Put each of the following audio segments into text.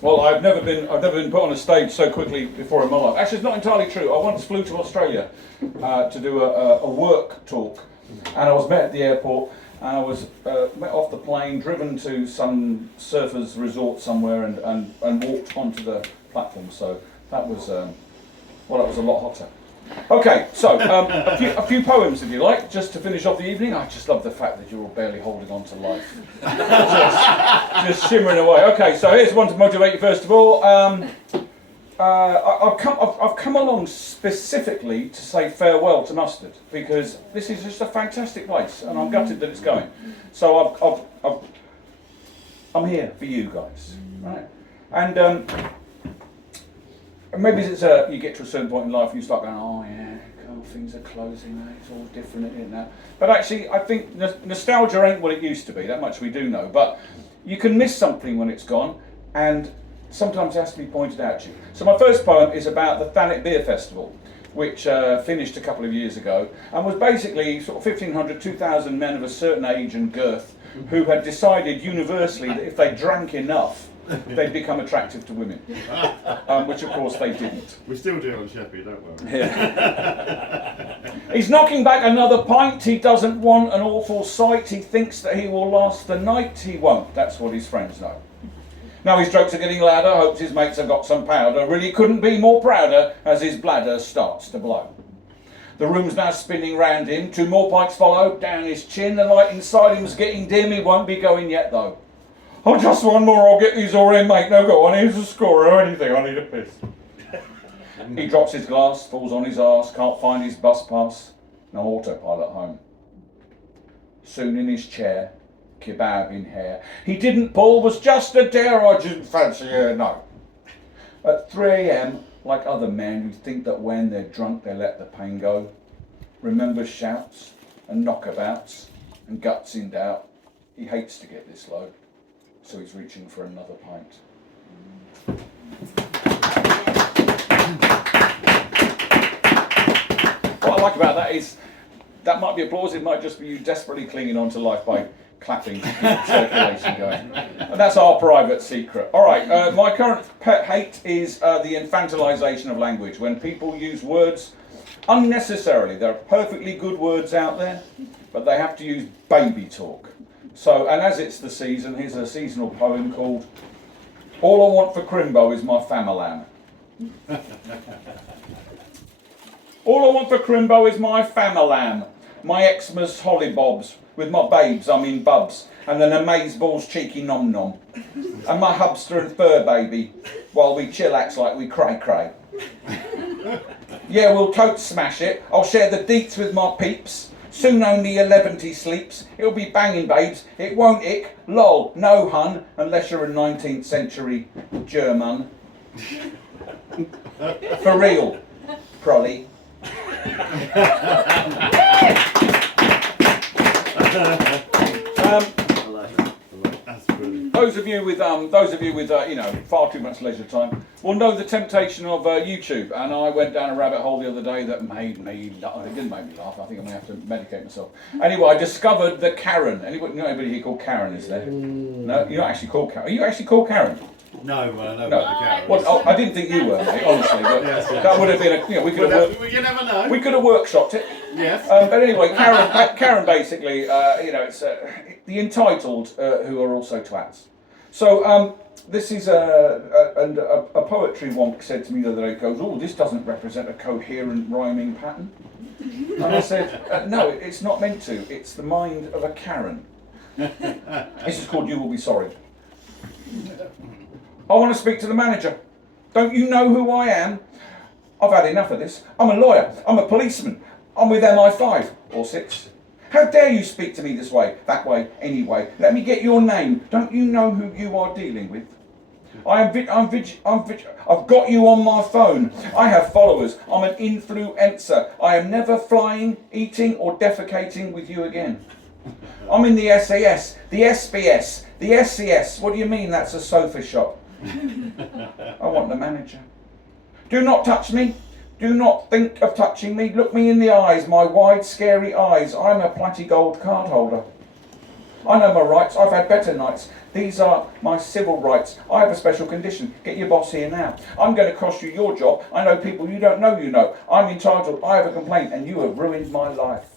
Well, I've never been put on a stage so quickly before in my life. Actually, it's not entirely true. I once flew to Australia to do a work talk, and I was met at the airport, and I was met off the plane, driven to some surfers' resort somewhere, and walked onto the platform. So that was that was a lot hotter. Okay, so a few poems, if you like, just to finish off the evening. I just love the fact that you're all barely holding on to life, just shimmering away. Okay, so here's one to motivate you first of all. I've come along specifically to say farewell to Mustard because this is just a fantastic place, and I'm gutted that it's going. So I'm here for you guys, right? And maybe it's you get to a certain point in life and you start going, oh yeah, cool, things are closing, it's all different in now. But actually, I think nostalgia ain't what it used to be. That much we do know. But you can miss something when it's gone, and sometimes it has to be pointed out to you. So my first poem is about the Thanet Beer Festival, which finished a couple of years ago, and was basically sort of 1,500, 2,000 men of a certain age and girth who had decided universally that if they drank enough, they'd become attractive to women, which of course they didn't. We still do it on Sheppy, don't we? Yeah. He's knocking back another pint, he doesn't want an awful sight, he thinks that he will last the night, he won't, that's what his friends know. Now his jokes are getting louder, hopes his mates have got some powder, really couldn't be more prouder as his bladder starts to blow. The room's now spinning round him, 2 more pints follow, down his chin, the light inside him's getting dim, he won't be going yet though. Oh, just one more, I'll get these all in, mate. No, go on, here's a score or anything, I need a piss. He drops his glass, falls on his arse, can't find his bus pass. No autopilot home. Soon in his chair, kebab in hair. He didn't pull, was just a dare, I didn't fancy her, no. At 3 a.m, like other men who think that when they're drunk they let the pain go, remember shouts and knockabouts and guts in doubt. He hates to get this low. So he's reaching for another pint. What I like about that is, that might be applause, it might just be you desperately clinging on to life by clapping to keep circulation going. And that's our private secret. Alright, my current pet hate is the infantilization of language, when people use words unnecessarily. There are perfectly good words out there, but they have to use baby talk. So, and as it's the season, here's a seasonal poem called All I Want for Crimbo is My Famalam. All I want for Crimbo is my Famalam, my Xmas hollybobs, with my babes, I mean bubs, and an amazeballs cheeky nom nom, and my hubster and fur baby, while we chillax like we cray cray. Yeah, we'll totes smash it, I'll share the deets with my peeps. Soon only 11 sleeps, it'll be banging babes, it won't ick, lol, no hun, unless you're a 19th century German. For real, prolly. Those of you with far too much leisure time will know the temptation of YouTube, and I went down a rabbit hole the other day that made me laugh. It didn't make me laugh. I think I may have to medicate myself. Anyway, I discovered the Karen. Anybody here called Karen? Is there? No, you're not actually called Karen. Are you actually called Karen? No, no. About the Karen. Well, I didn't think you were, mate, honestly. But yes. That would have been we could have. You never know. We could have workshopped it. Yes. But anyway, Karen basically, it's the entitled who are also twats. So this is a poetry wonk said to me the other day, goes, oh, this doesn't represent a coherent rhyming pattern. And I said, no, it's not meant to. It's the mind of a Karen. This is called You Will Be Sorry. I want to speak to the manager. Don't you know who I am? I've had enough of this. I'm a lawyer. I'm a policeman. I'm with MI5 or 6. How dare you speak to me this way, that way, anyway? Let me get your name. Don't you know who you are dealing with? I've got you on my phone. I have followers. I'm an influencer. I am never flying, eating or defecating with you again. I'm in the SAS, the SBS, the SCS. What do you mean that's a sofa shop? I want the manager. Do not touch me. Do not think of touching me. Look me in the eyes, my wide, scary eyes. I'm a platy gold card holder. I know my rights. I've had better nights. These are my civil rights. I have a special condition. Get your boss here now. I'm going to cost you your job. I know people you don't know you know. I'm entitled. I have a complaint and you have ruined my life.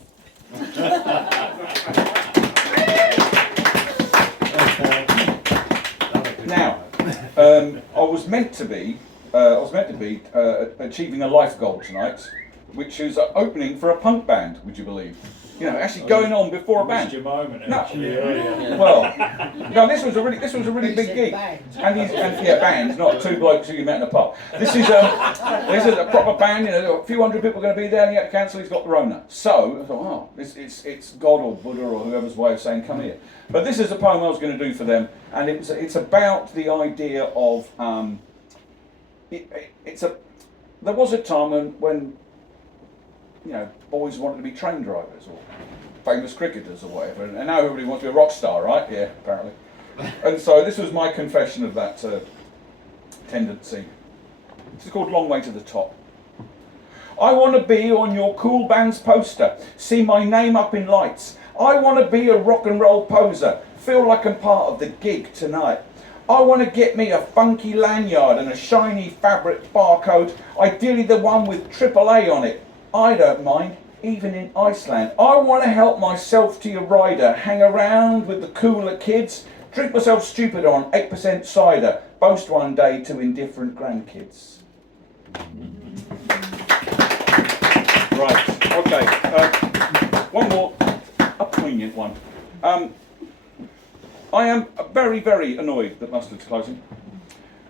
Now, I was meant to be achieving a life goal tonight, which is opening for a punk band. Would you believe? You know, actually going on before a band. Your moment, No. actually. Yeah. Well, no, this was a really big gig. Bands, not two blokes who you met in a pub. This is a proper band. You know, a few hundred people are going to be there, and he had to cancel. He's got the Rona. So I thought, it's God or Buddha or whoever's way of saying come here. But this is a poem I was going to do for them, and it's about the idea of there was a time when you know, boys wanted to be train drivers or famous cricketers or whatever, and now everybody wants to be a rock star, right? Yeah, apparently. And so this was my confession of that tendency. This is called Long Way to the Top. I want to be on your cool band's poster, see my name up in lights. I want to be a rock and roll poser, feel like I'm part of the gig tonight. I want to get me a funky lanyard and a shiny fabric barcode, ideally the one with AAA on it. I don't mind, even in Iceland. I want to help myself to your rider, hang around with the cooler kids, drink myself stupid on 8% cider, boast one day to indifferent grandkids. Right, okay, one more, a poignant one. I am very, very annoyed that Mustard's closing.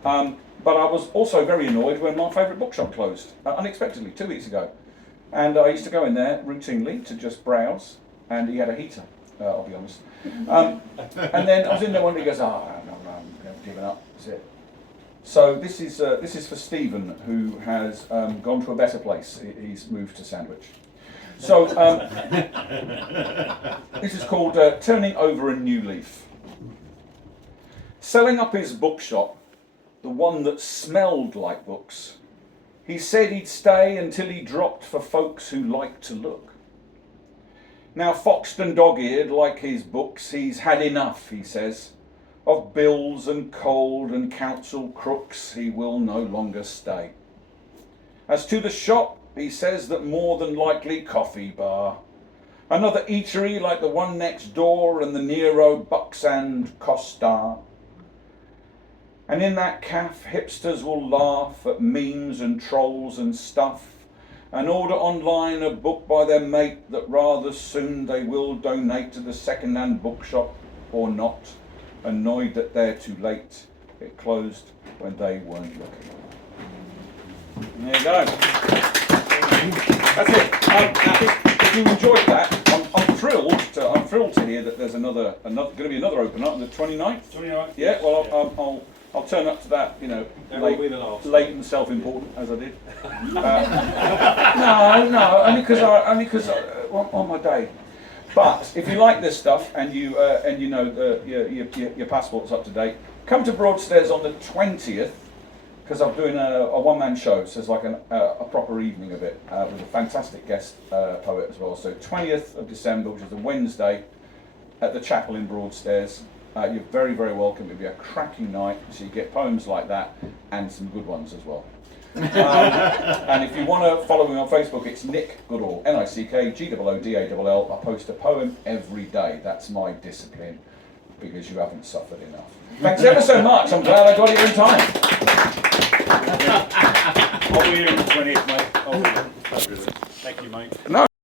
But I was also very annoyed when my favourite bookshop closed, unexpectedly, 2 weeks ago. And I used to go in there routinely to just browse, and he had a heater, I'll be honest. And then I was in there one day, he goes, I've given up, that's it. So this is for Stephen, who has gone to a better place. He's moved to Sandwich. So this is called Turning Over a New Leaf. Selling up his bookshop, the one that smelled like books, he said he'd stay until he dropped for folks who like to look. Now foxed and dog-eared like his books, he's had enough, he says, of bills and cold and council crooks. He will no longer stay. As to the shop, he says that more than likely coffee bar, another eatery like the one next door and the Nero Bucks and Costa. And in that caff, hipsters will laugh at memes and trolls and stuff, and order online a book by their mate that rather soon they will donate to the second-hand bookshop or not, annoyed that they're too late. It closed when they weren't looking. There you go. That's it. If you enjoyed that, I'm thrilled to hear that there's another going to be another open up on the 29th. 29th. Yeah. Well, I'll turn up to that, you know, late and self-important as I did. No, only because on my day. But if you like this stuff and you know your passport's up to date, come to Broadstairs on the 20th, because I'm doing a one-man show, so it's like a proper evening of it with a fantastic guest poet as well. So 20th of December, which is a Wednesday, at the chapel in Broadstairs. You're very, very welcome. It'll be a cracking night, so you get poems like that and some good ones as well. And if you want to follow me on Facebook, it's Nick Goodall, NickGoodall. I post a poem every day. That's my discipline, because you haven't suffered enough. Thanks ever so much. I'm glad I got here in time. I'll be here on the 20th, mate. Thank you, mate. No.